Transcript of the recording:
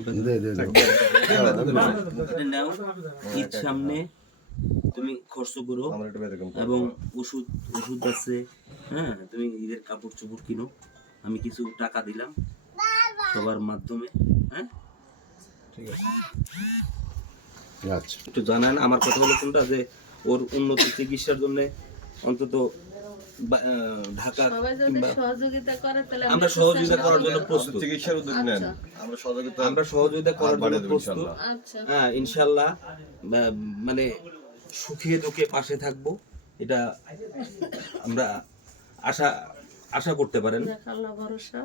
এটা নাও ঈদ সামনে তুমি খরচ করো। এবং ওষুধ ওষুধ আছে হ্যাঁ? তুমি ঈদের কাপড় চোপড় কিনো। আমি কিছু টাকা দিলাম সবার মাধ্যমে হ্যাঁ? ঠিক আছে। আচ্ছা। একটু জানান আমার কথা হলো কোনটা? যে ওর উন্নত চিকিৎসার জন্য অন্তত ঢাকা কিংবা সহযোগিতা করে তাহলে আমরা সহযোগিতা করার জন্য প্রস্তুত। চিকিৎসার উদ্যোগ নেন। আচ্ছা। আমরা সহযোগিতা আমরা সহযোগিতা করার জন্য প্রস্তুত। ইনশাআল্লাহ। আচ্ছা। হ্যাঁ ইনশাল্লাহ মানে সুখে দুঃখে পাশে থাকব। এটা আমরা আশা আশা করতে পারেন। আল্লাহ ভরসা।